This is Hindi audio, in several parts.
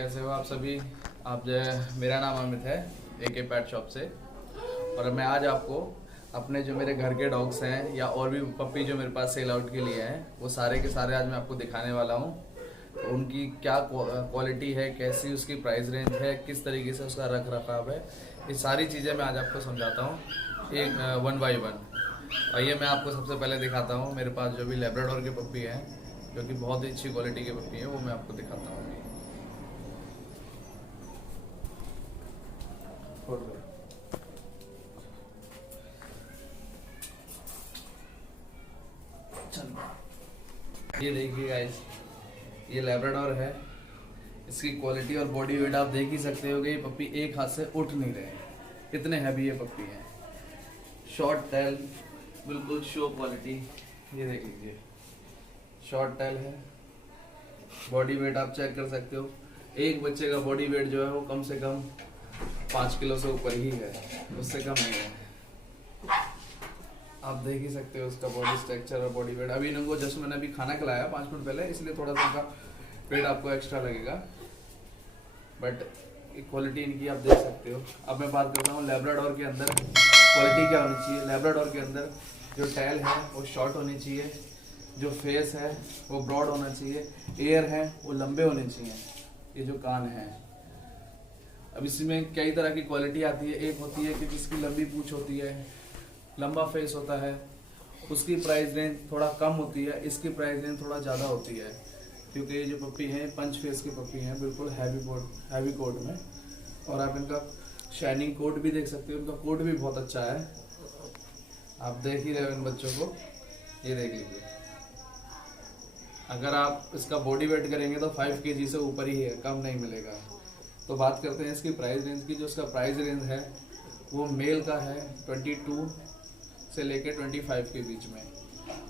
कैसे हो आप सभी। आप जो है, मेरा नाम अमित है AK पेट शॉप से। और मैं आज आपको अपने जो मेरे घर के डॉग्स हैं या और भी पप्पी जो मेरे पास सेल आउट के लिए हैं वो सारे के सारे आज मैं आपको दिखाने वाला हूँ। तो उनकी क्या क्वालिटी है, कैसी उसकी प्राइस रेंज है, किस तरीके से उसका रख रखाव है, ये सारी चीज़ें मैं आज आपको समझाता हूँ एक 1 बाय 1। आइए मैं आपको सबसे पहले दिखाता हूँ मेरे पास जो भी लेब्राडोर के पप्पी हैं जो कि बहुत ही अच्छी क्वालिटी के पप्पी हैं, वो मैं आपको दिखाता हूँ। ये देखिए गाइस, ये लेब्राडोर है। इसकी क्वालिटी और बॉडी वेट आप देख ही सकते हो कि ये पप्पी एक हाथ से उठ नहीं रहे, इतने हैवी ये पप्पी है। शॉर्ट टेल, बिल्कुल शो क्वालिटी। ये देख लीजिए, शॉर्ट टेल है। बॉडी वेट आप चेक कर सकते हो। एक बच्चे का बॉडी वेट जो है वो कम से कम 5 किलो से ऊपर ही है, उससे कम नहीं है। आप देख ही सकते हो उसका बॉडी स्ट्रक्चर और बॉडी वेट। अभी इनको जस्ट मैंने अभी खाना खिलाया 5 मिनट पहले, इसलिए थोड़ा सा उनका वेट आपको एक्स्ट्रा लगेगा, बट क्वालिटी इनकी आप देख सकते हो। अब मैं बात करता हूँ लेब्राडोर के अंदर क्वालिटी क्या होनी चाहिए। लेब्राडोर के अंदर जो टेल है वो शॉर्ट होनी चाहिए, जो फेस है वो ब्रॉड होना चाहिए, एयर है वो लंबे होने चाहिए, ये जो कान है। अब इसमें कई तरह की क्वालिटी आती है। एक होती है कि जिसकी लंबी पूंछ होती है, लंबा फेस होता है, उसकी प्राइस रेंज थोड़ा कम होती है। इसकी प्राइस रेंज थोड़ा ज़्यादा होती है, क्योंकि ये जो पप्पी हैं पंच फेस की पप्पी हैं, बिल्कुल हैवी कोट में। और आप इनका शाइनिंग कोट भी देख सकते हो, इनका कोट भी बहुत अच्छा है। आप देख ही रहे हो इन बच्चों को, ये देख लीजिए। अगर आप इसका बॉडी वेट करेंगे तो 5 kg से ऊपर ही है, कम नहीं मिलेगा। तो बात करते हैं इसकी प्राइस रेंज की। जो इसका प्राइस रेंज है वो मेल का है 22 से लेके 25 के बीच में।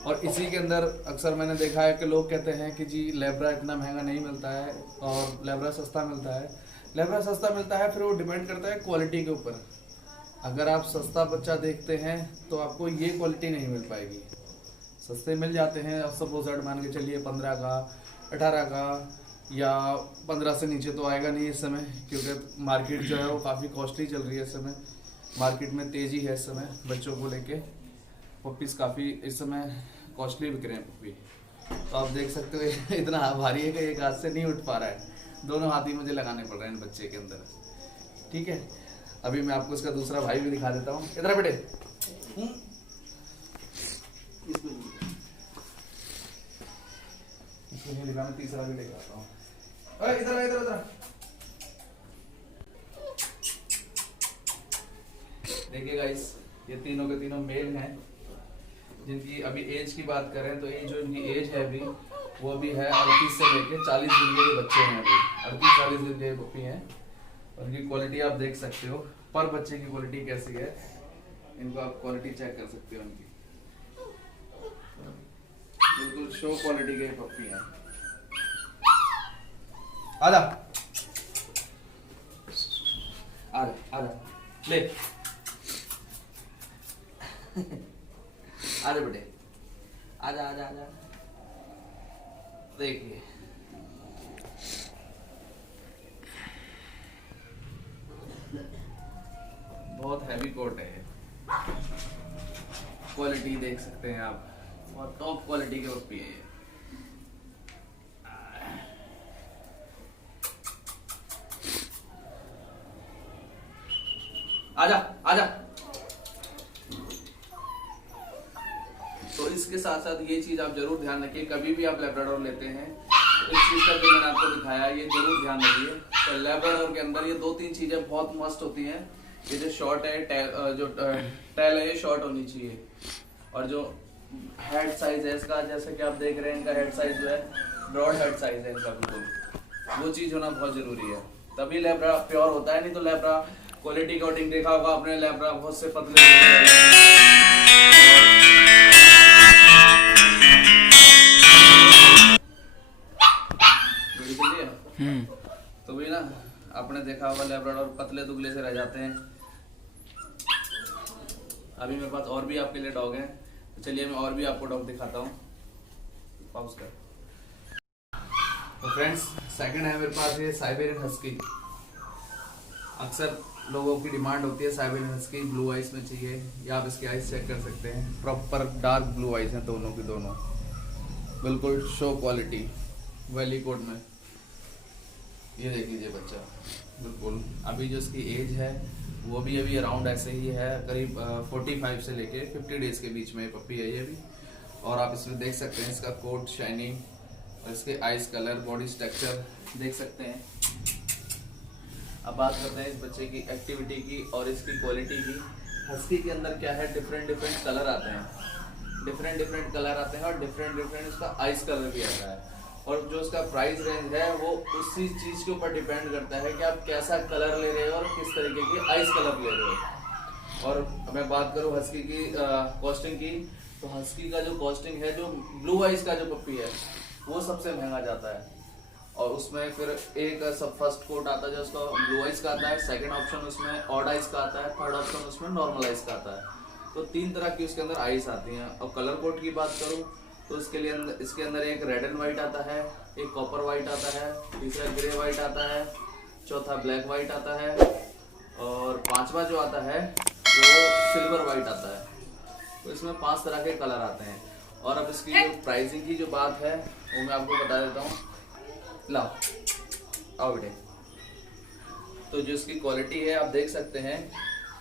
और इसी के अंदर अक्सर मैंने देखा है कि लोग कहते हैं कि जी लेब्रा इतना महंगा नहीं मिलता है और लेब्रा सस्ता मिलता है। लेब्रा सस्ता मिलता है, फिर वो डिपेंड करता है क्वालिटी के ऊपर। अगर आप सस्ता बच्चा देखते हैं तो आपको ये क्वालिटी नहीं मिल पाएगी। सस्ते मिल जाते हैं, अब सपोज मान के चलिए 15 का, 18 का, या 15 से नीचे तो आएगा नहीं इस समय, क्योंकि मार्केट जो है वो काफ़ी कॉस्टली चल रही है इस समय। मार्केट में तेज़ी है इस समय बच्चों को लेके। पप्पीज़ काफ़ी इस समय कॉस्टली बिक रहे हैं पप्पी। तो आप देख सकते हो इतना भारी है कि एक हाथ से नहीं उठ पा रहा है, दोनों हाथ ही मुझे लगाने पड़ रहे हैं बच्चे के अंदर। ठीक है, अभी मैं आपको इसका दूसरा भाई भी दिखा देता हूँ। इधर बेटे, इसको नहीं दिखाना, तीसरा भी लेकर आता हूँ। इधर इधर इधर देखिए गाइस, ये तीनों के तीनों मेल हैं। जिनकी अभी एज की बात करें तो ये जो इनकी एज है अभी वो अभी है 38 से लेके 40 दिन के बच्चे हैं। अभी 38-40 दिन के पप्पी हैं। उनकी क्वालिटी आप देख सकते हो, पर बच्चे की क्वालिटी कैसी है, इनको आप क्वालिटी चेक कर सकते हो। उनकी बिल्कुल शो क्वालिटी के पप्पी हैं। आजा आजा आजा ले आजा बेटे, आजा आजा आजा। देखिए बहुत हैवी कोट है, क्वालिटी देख सकते हैं आप, और टॉप क्वालिटी के पप्पी है ये। आजा आजा। तो इसके साथ साथ ये चीज आप जरूर ध्यान रखिए, कभी भी आप लेब्राडोर लेते हैं तो इस चीज का जो मैंने आपको दिखाया है ये जरूर ध्यान रखिए। तो लेब्राडोर के अंदर ये 2-3 चीजें बहुत मस्त होती हैं। ये जो शॉर्ट है, जो टेल है ये शॉर्ट होनी चाहिए, और जो हेड साइज है इसका, जैसे कि आप देख रहे हैं इनका हेड साइज जो है ब्रॉड हेड साइज है इनका, बिल्कुल वो चीज होना बहुत जरूरी है, तभी लेब्रा प्योर होता है। नहीं तो लेब्रा क्वालिटी कोटिंग देखा होगा आपने, लेब्रा बहुत से पतले तो भी ना आपने देखा होगा लेब्राडोर पतले दुबले से रह जाते हैं। अभी मेरे पास और भी आपके लिए डॉग हैं, तो चलिए मैं और भी आपको डॉग दिखाता हूँ। पॉज कर। तो फ्रेंड्स सेकंड है मेरे पास ये साइबेरियन हस्की। अक्सर लोगों की डिमांड होती है साइबेरियन हस्की ब्लू आइज में चाहिए, या आप इसकी आइज चेक कर सकते हैं, प्रॉपर डार्क ब्लू आइज हैं दोनों की दोनों, बिल्कुल शो क्वालिटी वैली कोड में। ये देख लीजिए बच्चा, बिल्कुल अभी जो इसकी एज है वो भी अभी अराउंड ऐसे ही है, करीब 45 से लेके 50 डेज के बीच में पप्पी है ये भी। और आप इसमें देख सकते हैं इसका कोट शाइनिंग और इसके आइज कलर, बॉडी स्ट्रक्चर देख सकते हैं। अब बात करते हैं इस बच्चे की एक्टिविटी की और इसकी क्वालिटी की। हस्की के अंदर क्या है, डिफरेंट डिफरेंट कलर आते हैं, डिफरेंट कलर आते हैं और डिफरेंट इसका आइज कलर भी आता है। और जो इसका प्राइस रेंज है वो उसी चीज के ऊपर डिपेंड करता है कि आप कैसा कलर ले रहे हो और किस तरीके की आइस कलर ले रहे हो। और मैं बात करूँ हस्की की कॉस्टिंग की, तो हस्की का जो कॉस्टिंग है, जो ब्लू आइस का जो पप्पी है वो सबसे महंगा जाता है। और उसमें फिर एक सब फर्स्ट कोट आता है जो उसका ब्लू आइस का आता है, सेकंड ऑप्शन उसमें ऑड आइस का आता है, थर्ड ऑप्शन उसमें नॉर्मल आइस का आता है। तो 3 तरह की उसके अंदर आइस आती हैं। और कलर कोड की बात करूँ तो इसके अंदर एक रेड एंड व्हाइट आता है, एक कॉपर व्हाइट आता है, तीसरा ग्रे व्हाइट आता है, चौथा ब्लैक व्हाइट आता है और पांचवा जो आता है वो सिल्वर व्हाइट आता है। तो इसमें 5 तरह के कलर आते हैं। और अब इसकी जो प्राइसिंग की जो बात है वो मैं आपको बता देता हूँ। लाओ आओ बेटे। तो जो इसकी क्वालिटी है आप देख सकते हैं।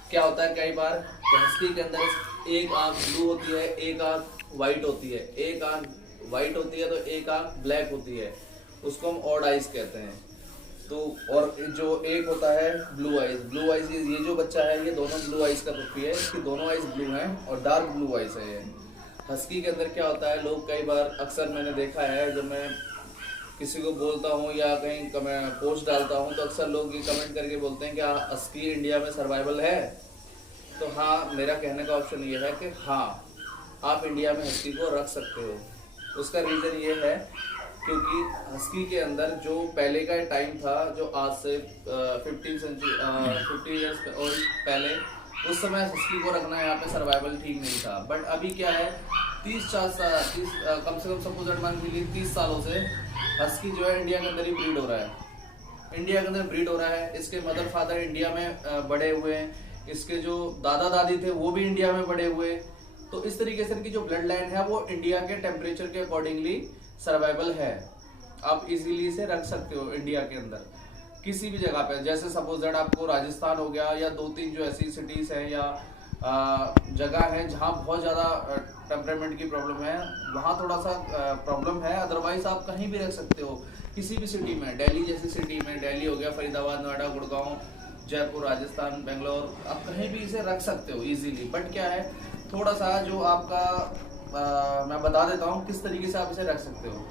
क्या होता है कई बार हस्की के अंदर एक आंख ब्लू होती है, एक आंख व्हाइट होती है, एक आंख व्हाइट होती है तो एक आंख ब्लैक होती है, उसको हम ऑड आइज कहते हैं। तो और जो एक होता है ब्लू आइज, ये जो बच्चा है ये दोनों ब्लू आइज का पप्पी है, इसकी दोनों आइज ब्लू हैं और डार्क ब्लू आइज है ये। हस्की के अंदर क्या होता है, लोग कई बार अक्सर मैंने देखा है जब मैं किसी को बोलता हूँ या कहीं पोस्ट डालता हूँ तो अक्सर लोग ये कमेंट करके बोलते हैं क्या हस्की इंडिया में सर्वाइवल है। तो हाँ, मेरा कहने का ऑप्शन ये है कि हाँ, आप इंडिया में हस्की को रख सकते हो। उसका रीज़न ये है क्योंकि हस्की के अंदर जो पहले का टाइम था, जो आज से 50 ईयर्स और पहले, उस समय हस्की को रखना यहाँ पे सर्वाइवल ठीक नहीं था। बट अभी क्या है, 30 कम से कम सपोज मान लीजिए 30 सालों से हस्की जो है इंडिया के अंदर ही ब्रीड हो रहा है। इंडिया के अंदर ब्रीड हो रहा है, इसके मदर फादर इंडिया में बड़े हुए हैं, इसके जो दादा दादी थे वो भी इंडिया में बड़े हुए। तो इस तरीके से इनकी जो ब्लड लाइन है वो इंडिया के टेम्परेचर के अकॉर्डिंगली सर्वाइवल है। आप इजीली इसे रख सकते हो इंडिया के अंदर किसी भी जगह पे। जैसे सपोज दैट आपको राजस्थान हो गया या 2-3 जो ऐसी सिटीज हैं या जगह है जहाँ बहुत ज़्यादा टेम्परेमेंट की प्रॉब्लम है, वहाँ थोड़ा सा प्रॉब्लम है। अदरवाइज आप कहीं भी रख सकते हो, किसी भी सिटी में, दिल्ली जैसी सिटी में, दिल्ली हो गया, फरीदाबाद, नोएडा, गुड़गांव, जयपुर, राजस्थान, बेंगलोर, आप कहीं भी इसे रख सकते हो इजीली। बट क्या है, थोड़ा सा जो आपका मैं बता देता हूँ किस तरीके से आप इसे रख सकते हो।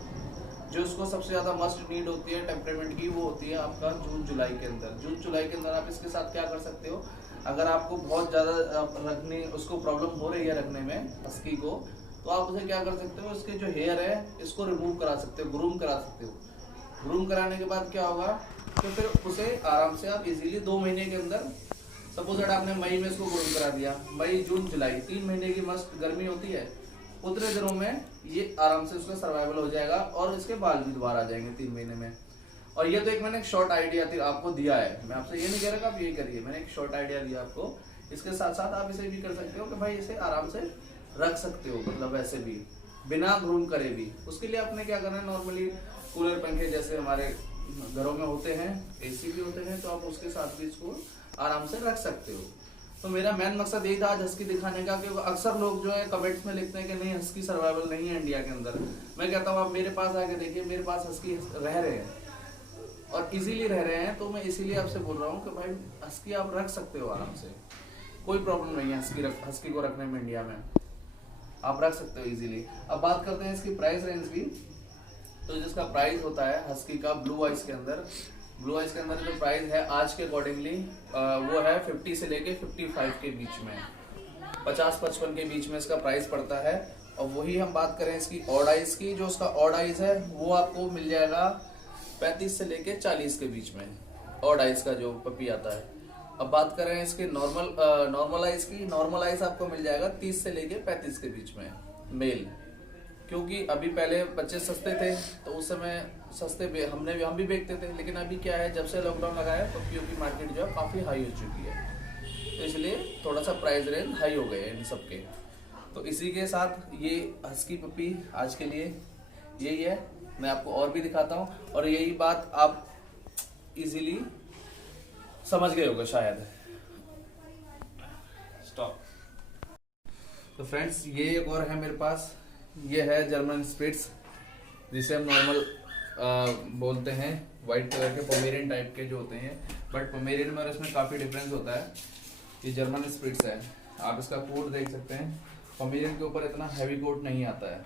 जो उसको सबसे ज़्यादा मस्ट नीड होती है टेम्परेमेंट की, वो होती है आपका जून जुलाई के अंदर। जून जुलाई के अंदर आप इसके साथ क्या कर सकते हो, अगर आपको बहुत ज़्यादा रखने उसको प्रॉब्लम हो रही है रखने में हस्की को, तो आप उसे क्या कर सकते हो, इसके जो हेयर है इसको रिमूव करा सकते हो, ग्रूम करा सकते हो। ग्रूम कराने के बाद क्या होगा, तो फिर उसे आराम से आप इजीली 2 महीने के अंदर, सपोज दैट आपने मई में इसको ग्रूम करा दिया, मई जून जुलाई 3 महीने की मस्त गर्मी होती है, उतने दिनों में ये आराम से उसका सर्वाइवल हो जाएगा और इसके बाल भी दोबारा आ जाएंगे 3 महीने में। और ये तो एक मैंने एक शॉर्ट आइडिया आपको दिया है, मैं आपसे ये नहीं कह रहा कि आप ये करिए, मैंने एक शॉर्ट आइडिया दिया आपको। इसके साथ साथ आप इसे भी कर सकते हो कि भाई इसे आराम से रख सकते हो, मतलब वैसे भी बिना ग्रूम करे भी। उसके लिए आपने क्या करना है, नॉर्मली कूलर पंखे जैसे हमारे घरों में होते हैं, एसी भी होते हैं, तो आप उसके साथ भी इसको आराम से रख सकते हो। तो मेरा मेन मकसद यही था आज हस्की दिखाने का, क्योंकि अक्सर लोग जो है कमेंट्स में लिखते हैं कि नहीं हस्की सर्वाइवल नहीं है इंडिया के अंदर। मैं कहता हूँ आप मेरे पास आके देखिए, मेरे पास हस्की रह रहे हैं और इजीली रह रहे हैं। तो मैं इसीलिए आपसे बोल रहा हूँ कि भाई हस्की आप रख सकते हो आराम से, कोई प्रॉब्लम नहीं है हस्की को रखने में, इंडिया में आप रख सकते हो इजीली। अब बात करते हैं इसकी प्राइस रेंज की। तो जिसका प्राइस होता है हस्की का ब्लू आइज के अंदर, ब्लू आइज के अंदर जो प्राइस है आज के अकॉर्डिंगली वो है 50 से लेके 55 के बीच में, 50-55 के बीच में इसका प्राइस पड़ता है। और वही हम बात करें इसकी ऑड आइज की, जो उसका ऑड आइज है वो आपको मिल जाएगा 35 से लेके 40 के बीच में, ऑड आइज का जो पपी आता है। अब बात करें इसके नॉर्मल आइज की, नॉर्मल आइज आपको मिल जाएगा 30 से लेके 35 के बीच में मेल। क्योंकि अभी पहले बच्चे सस्ते थे तो उस समय हम भी बेचते थे, लेकिन अभी क्या है, जब से लॉकडाउन लगा है पपियों की मार्केट जो है काफ़ी हाई हो चुकी है, तो इसलिए थोड़ा सा प्राइस रेंज हाई हो गए इन सब के। तो इसी के साथ ये हस्की पपी आज के लिए यही है। मैं आपको और भी दिखाता हूँ और यही बात आप इजीली समझ गए होगा शायद। स्टॉप। तो फ्रेंड्स ये एक और है मेरे पास, ये है जर्मन स्पिट्स, जिसे हम नॉर्मल बोलते हैं, वाइट कलर के पोमेरियन टाइप के जो होते हैं, बट पोमेरियन में और इसमें काफ़ी डिफरेंस होता है। ये जर्मन स्पिट्स है, आप इसका कोट देख सकते हैं, पोमेरियन के ऊपर इतना हैवी कोट नहीं आता है,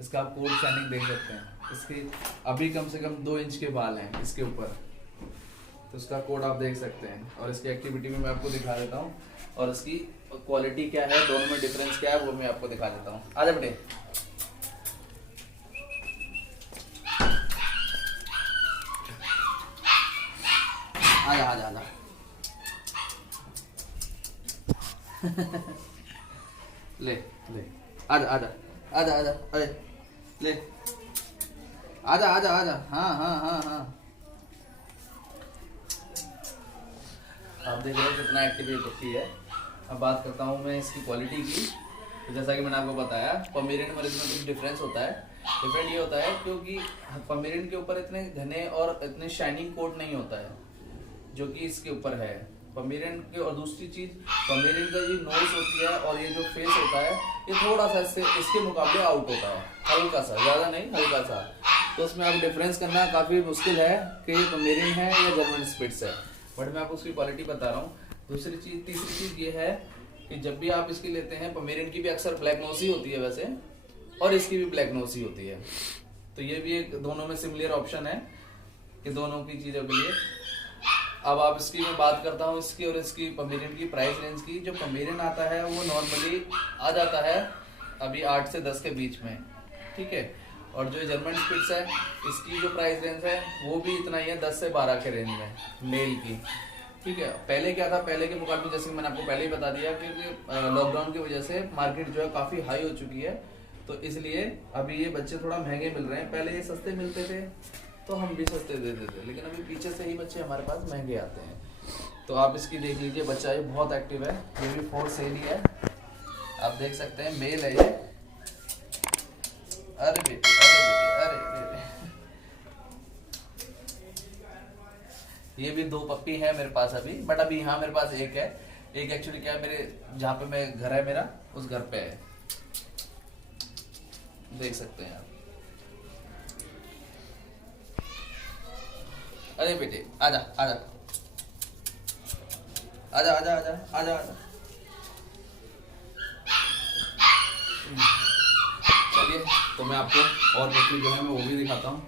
इसका आप कोट शाइनिंग देख सकते हैं। इसकी अभी कम से कम 2 इंच के बाल हैं इसके ऊपर, तो इसका कोट आप देख सकते हैं। और इसकी एक्टिविटी में मैं आपको दिखा देता हूँ, और इसकी क्वालिटी क्या है, दोनों में डिफरेंस क्या है वो मैं आपको दिखा देता हूँ। आजा बेटे, आजा आजा आजा ले ले, आजा आजा आजा आजा, अरे ले, आजा आजा आजा, हाँ हाँ हाँ हाँ। आप देख रहे हो कितना एक्टिव पक्षी है। अब बात करता हूँ मैं इसकी क्वालिटी की। तो जैसा कि मैंने आपको बताया, पोमेरियन और इसमें कुछ डिफरेंस होता है। डिफरेंट ये होता है क्योंकि पोमेरियन के ऊपर इतने घने और इतने शाइनिंग कोट नहीं होता है जो कि इसके ऊपर है पोमेरियन के। और दूसरी चीज, पोमेरियन का ये नोज होती है और ये जो फेस होता है, ये थोड़ा सा इसके मुकाबले आउट होता है, हल्का सा, ज्यादा नहीं, हल्का सा। तो उसमें आप डिफरेंस करना काफी मुश्किल है कि ये पोमेरियन है या जर्मन स्पिट्स है, बट मैं आपको उसकी क्वालिटी बता रहा हूँ। दूसरी चीज, तीसरी चीज ये है कि जब भी आप इसकी लेते हैं, पोमेरियन की भी अक्सर ब्लैक नोज ही होती है वैसे, और इसकी भी ब्लैक नोज ही होती है, तो ये भी एक दोनों में सिमिलर ऑप्शन है कि दोनों की चीजों के लिए। अब आप इसकी मैं बात करता हूँ, इसकी और इसकी पोमेरियन की प्राइस रेंज की। जो पोमेरियन आता है वो नॉर्मली आ जाता है अभी 8 से 10 के बीच में, ठीक है। और जो जर्मन स्पिट्स है, इसकी जो प्राइस रेंज है वो भी इतना ही है, 10 से 12 के रेंज में मेल की, ठीक है। पहले क्या था, पहले के मुकाबले जैसे मैंने आपको पहले ही बता दिया कि लॉकडाउन की वजह से मार्केट जो है काफ़ी हाई हो चुकी है, तो इसलिए अभी ये बच्चे थोड़ा महंगे मिल रहे हैं। पहले ये सस्ते मिलते थे तो हम भी सस्ते दे देते, लेकिन अभी पीछे से ही बच्चे हमारे पास महंगे आते हैं। तो आप इसकी देख लीजिए, बच्चा ये बहुत एक्टिव है, ये भी 4 सेल ही है, आप देख सकते हैं, मेल है ये। अरे बेटे, अरे बेटे, अरे बेटे, ये भी 2 पप्पी है मेरे पास अभी, बट अभी यहाँ मेरे पास एक है। एक एक्चुअली क्या है, मेरे जहाँ पे मैं घर है मेरा, उस घर पे है, देख सकते हैं आप। अरे बेटे, आजा आजा आजा आजा आजा आजा आजा। चलिए, तो मैं आपको और पक्षी जो है मैं वो भी दिखाता हूँ।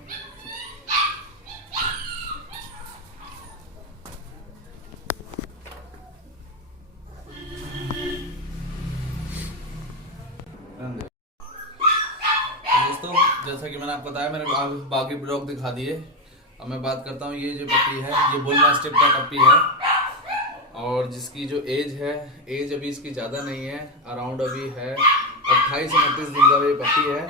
दोस्तों, जैसा कि मैंने आपको बताया, मैंने बाकी ब्लॉग दिखा दिए। अब मैं बात करता हूँ, ये जो पप्पी है ये बुल मैस्टिफ का पप्पी है, और जिसकी जो एज है, एज अभी इसकी ज़्यादा नहीं है, अराउंड अभी है 28-29 दिन का ये पप्पी है,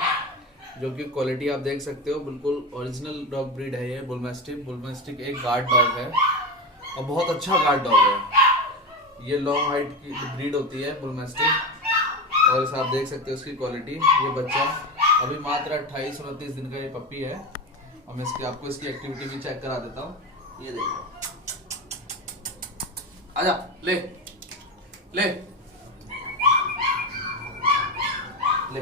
जो कि क्वालिटी आप देख सकते हो, बिल्कुल ओरिजिनल डॉग ब्रीड है ये बुल मैस्टिफ। बुल मैस्टिफ एक गार्ड डॉग है और बहुत अच्छा गार्ड डॉग है। ये लॉन्ग हाइट की ब्रीड होती है बुल मैस्टिफ, और इसे आप देख सकते हो उसकी क्वालिटी। ये बच्चा अभी मात्र 28-29 दिन का ये पप्पी है, और मैं आपको इसकी एक्टिविटी भी चेक करा देता हूँ। ये देखो, आजा, ले ले ले,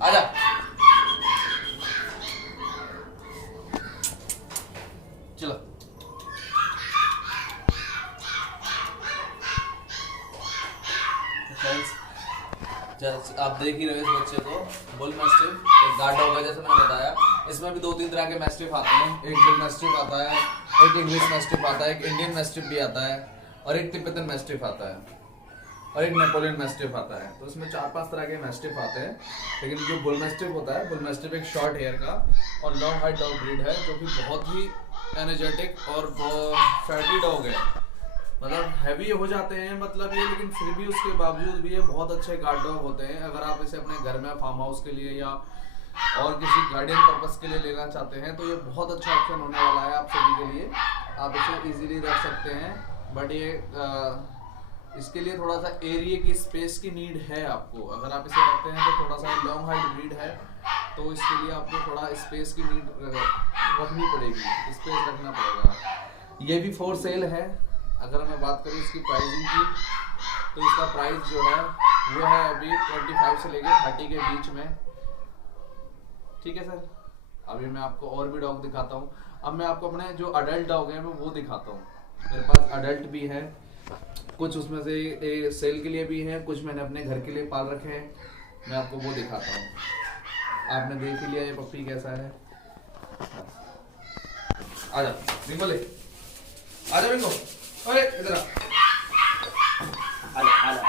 आजा, चलो। आप देख ही रहे हो इस बच्चे को, बुल मैस्टिफ एक गार्ड डॉग है, जैसे मैंने बताया। इसमें भी 2-3 तरह के मैस्टिफ आते हैं, एक बुल मैस्टिफ आता है, एक इंग्लिश मैस्टिफ आता है, एक इंडियन मैस्टिफ भी आता है, और एक तिब्बतन मैस्टिफ आता है, और एक नेपोलियन मैस्टिफ आता है। तो इसमें 4-5 तरह के मैस्टिफ आते हैं, लेकिन जो बुल मैस्टिफ होता है, बुल मैस्टिफ एक शॉर्ट हेयर का और लॉन्ग हाइट डॉग ब्रीड है, जो कि बहुत ही एनर्जेटिक और फैटी डॉग है। मतलब हैवी हो जाते हैं मतलब ये, लेकिन फिर भी उसके बावजूद भी ये बहुत अच्छे गार्ड डॉग होते हैं। अगर आप इसे अपने घर में फार्म हाउस के लिए या और किसी गार्डियन पर्पस के लिए लेना चाहते हैं तो ये बहुत अच्छा ऑप्शन होने वाला है आप सभी के लिए। आप इसे इजीली रख सकते हैं, बट ये इसके लिए थोड़ा सा एरिया की स्पेस की नीड है आपको। अगर आप इसे रखते हैं तो थोड़ा सा लॉन्ग हाइट ब्रीड है तो इसके लिए आपको थोड़ा स्पेस की नीड रखनी पड़ेगी, स्पेस रखना पड़ेगा। ये भी फॉर सेल है। अगर मैं बात करूँ इसकी प्राइसिंग की तो इसका प्राइस जो है वो है अभी 25 से लेके 30 के बीच में। ठीक है सर, अभी मैं आपको और भी डॉग दिखाता हूँ। अब मैं आपको अपने जो अडल्ट डॉग है मैं वो दिखाता हूँ। मेरे पास अडल्ट भी है, कुछ उसमें से सेल के लिए भी हैं, कुछ मैंने अपने घर के लिए पाल रखे हैं। मैं आपको वो दिखाता हूँ। आपने देख ही लिया ये पप्पी कैसा है। आजा बिंगो ले, आजा बिंगो, अरे इधर आ, आजा आजा।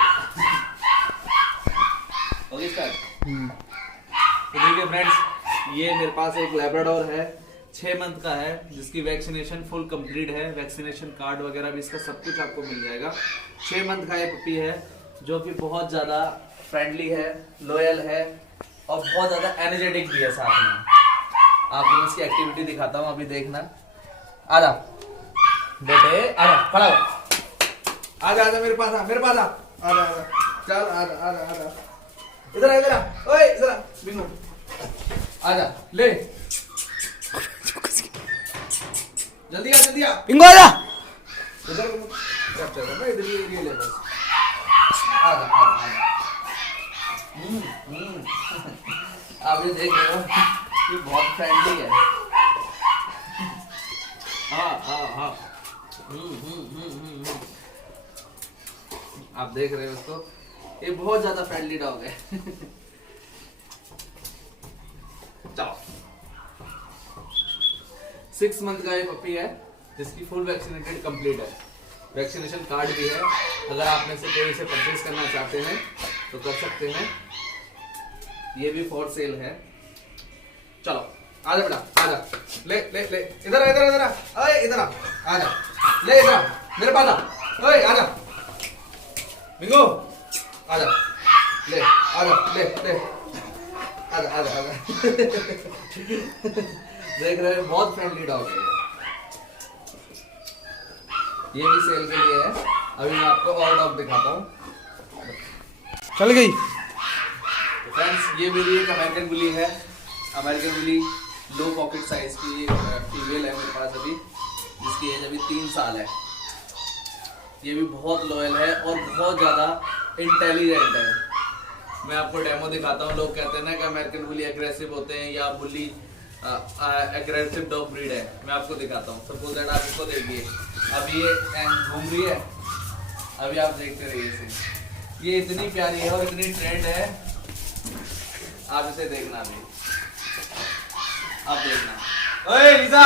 Okay start. तो देखिए फ्रेंड्स, ये मेरे पास एक लैब्राडोर है, 6 मंथ का है, जिसकी वैक्सीनेशन फुल कंप्लीट है। वैक्सीनेशन कार्ड वगैरह भी इसका सब कुछ आपको मिल जाएगा। 6 मंथ का ये पप्पी है जो कि बहुत ज़्यादा फ्रेंडली है, लॉयल है और बहुत ज़्यादा एनर्जेटिक भी है साथ में। आपको मैं इसकी एक्टिविटी दिखाता हूँ, अभी देखना। आजा बेटे, आजा खड़ा हो, आजा आजा मेरे पास आ, मेरे पास आ, आजा आजा, चल आजा आजा आजा, इधर आ इधर आ, ओए इधर आ बिंगो, आजा ले, जल्दी आ जल्दी आ बिंगो आजा। इधर ना, इधर ये ले बस, आजा आजा। आप ये देख रहे हो ये बहुत फ्रेंडली है। हाँ हाँ हाँ, आप देख रहे हो इसको, ये बहुत ज्यादा फ्रेंडली डॉग है। चलो 6 मंथ का ये पप्पी है जिसकी फुल वैक्सीनेटेड कंप्लीट है। वैक्सीनेशन कार्ड भी है। अगर आप में से कोई इसे परचेज करना चाहते हैं तो कर सकते हैं। ये भी फॉर सेल है। चलो आजा बेटा, आजा ले ले ले, इधर इधर इधर, अरे इधर आ, आजा ले, इधर मेरे पास आ, ओए आजा बिंगो, आजा ले, आजा ले ले, आजा आजा आजा। देख रहे हैं बहुत फ्रेंडली डॉग है। ये भी सेल के लिए है। अभी मैं आपको और डॉग दिखाता हूँ। चल गई। तो फ्रेंड्स, ये मेरी एक अमेरिकन बुली है। अमेरिकन बुली लो पॉकेट साइज की फीमेल है मेरे पास अभी, जिसकी एज अभी 3 साल है। ये भी बहुत लॉयल है और बहुत ज़्यादा इंटेलिजेंट है। मैं आपको डेमो दिखाता हूँ। लोग कहते हैं ना कि अमेरिकन बुली एग्रेसिव होते हैं या बुली एग्रेसिव डॉग ब्रीड है। मैं आपको दिखाता हूँ। सपोज दैट आप इसको देखिए, अभी ये घूम रही है, अभी आप देखते रहिए इसे। ये इतनी प्यारी है और इतनी ट्रेंड है, आप इसे देखना अभी, आप देखना। ओए लिसा,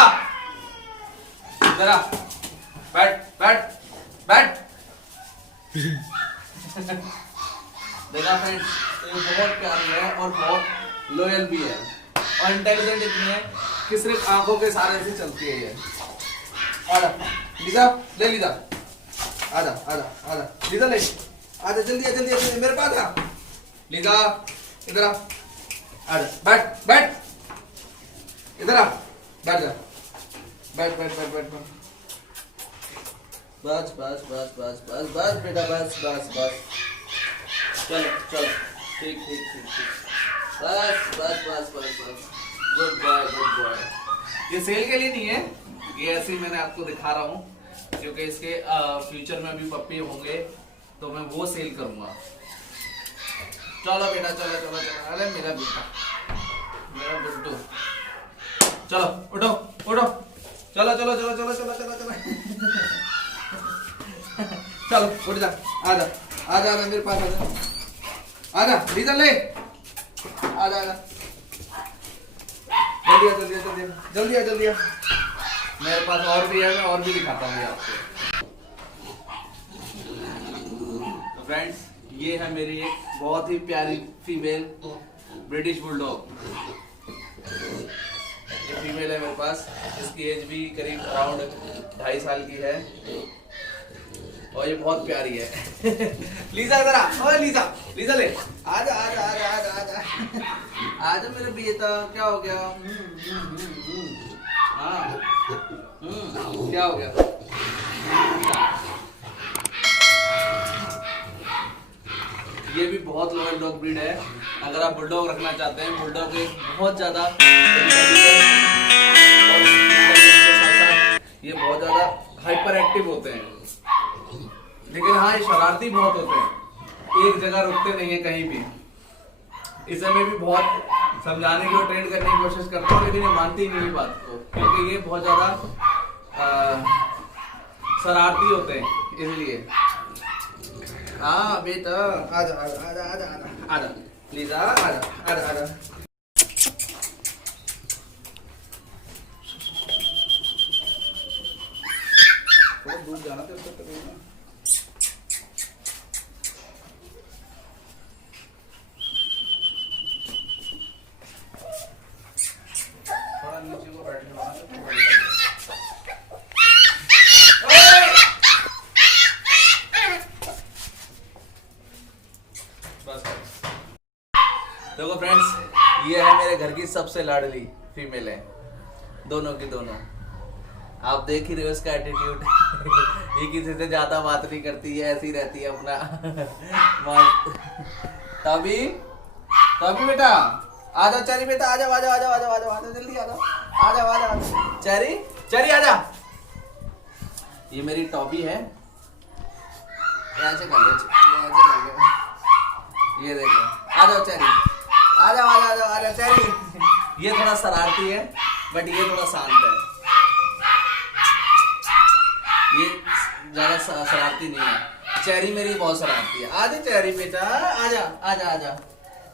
इधर आ, बैठ बैठ बैठ। देखा फ्रेंड्स, ये बहुत प्यारी है और बहुत लॉयल भी है और इंटेलिजेंट इतनी है कि सिर्फ आंखों के सहारे से चलती है ये। आजा लिसा, ले लिसा, आजा आजा आजा लिसा, ले आजा, जल्दी आ जल्दी आ जल्दी, मेरे पास आ लिसा, इधर आ, आजा बैठ बैठ, इधर आ, बैठ जा, बैठ बैठ बैठ बैठ, बस बस बस बस बस बस बेटा, बस बस बस, चलो चलो, ठीक ठीक ठीक ठीक, बस बस बस बस बस, गुड बॉय गुड बॉय। ये सेल के लिए नहीं है, ये ऐसे ही मैंने आपको दिखा रहा हूँ क्योंकि इसके फ्यूचर में भी पप्पी होंगे तो मैं वो सेल करूँगा। चलो बेटा चलो चलो चलो, अरे मेरा बेटा, मेरा गुड्डू, चलो उठो उठो, चलो चलो चलो चलो चलो चलो चलो, चलो उठ जा, आजा आजा आजा मेरे पास, आजा आजा लीजा ले, आजा आजा, जल्दी आ जल्दी आ जल्दी आ जल्दी आ जल्दी आ। मेरे पास और भी है, मैं और भी दिखाता हूँ आपको। तो फ्रेंड्स, ये है मेरी एक बहुत ही प्यारी फीमेल ब्रिटिश बुलडॉग। ये फीमेल है मेरे पास, इसकी एज भी करीब अराउंड 2.5 साल की है। और ये बहुत प्यारी है। लीजा इधर आ, ओए लीजा, लीजा ले, आजा आजा आजा आजा आजा आजा मेरे बेटा, क्या हो गया? हाँ, क्या हो गया? ये भी बहुत लॉयल डॉग ब्रीड है। अगर आप बुलडॉग रखना चाहते हैं, बुलडॉग एक बहुत ज्यादा और ये बहुत ज्यादा हाइपर एक्टिव होते हैं, लेकिन हाँ ये शरारती बहुत होते हैं, एक जगह रुकते नहीं है कहीं भी। इसे मैं भी बहुत समझाने की और ट्रेन करने की कोशिश करता हूँ, लेकिन ये मानती नहीं है बात को, क्योंकि ये बहुत ज्यादा शरारती होते हैं, इसलिए। हाँ बेटा, आजा आजा आजा आजा आजा आजा लीजा, आजा आजा आजा। थोड़ा दूर जाना तो इसको तकलीफ। थोड़ा नीचे को बैठने वाला देखो फ्रेंड्स, ये है मेरे घर की सबसे लाडली फीमेल है, दोनों की दोनों। आप देख ही रहे हो इसका एटीट्यूड। ये किसी से ज्यादा बात नहीं करती है, ऐसी रहती है अपना। तभी तभी बेटा आ जाओ, चेरी बेटा आ जाओ आ जाओ आ जाओ आ जाओ आ जाओ आ जाओ, जल्दी आ जाओ आ जाओ आ जाओ, चेरी चेरी आ जा। ये मेरी टॉबी है, ऐसे कर ले, ऐसे कर ले, ये देखो, आ जाओ चेरी, आ जाओ आ जाओ आ जाओ आ जाओ चेरी। ये थोड़ा शरारती है, बट ये थोड़ा शांत है, ये ज्यादा शरारती नहीं है। चेरी मेरी बहुत शरारती है। आजा चेरी बेटा, आजा आजा आजा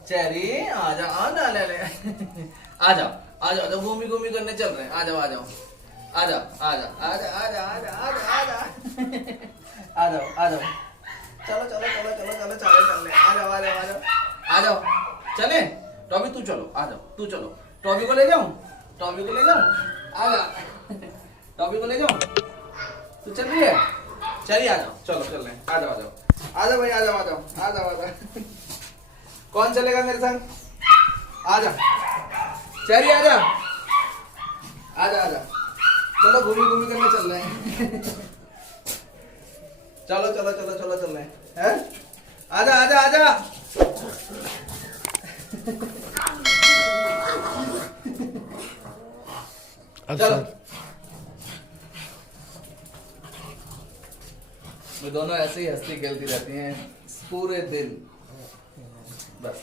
चेरी, आजा आजा ले ले, आजा आजा आजा, घूमी घूमी करने चल रहे हैं, आ जाओ आ जाओ आ जाओ आ जाओ आ जाओ आ जाओ आ जाओ आ जाओ आ जाओ आ जाओ, चलो चलो चलो चलो चलो चलो चल, आ जाओ आ जाओ आ जाओ आ जाओ, चले टॉबी तू चलो, आ जाओ तू चलो, टॉबी को ले जाऊं, टॉबी को ले जाऊं, आ जा, टॉबी को ले जाऊं, तू चल रही है, चलिए आ जाओ, चलो चल रहे हैं, आ जाओ आ जाओ आ जाओ भाई, आ जाओ आ जाओ आ जाओ आ जाओ। कौन चलेगा मेरे संग? आ जा चेरी, आ जा आ जा आ जा, चलो घूमी घूमी करने चल रहे हैं। चलो चलो चलो चलो चल रहे हैं, आजा आजा आजा। चलो वो दोनों ऐसे ही हंसती खेलती रहती हैं पूरे दिन, बस।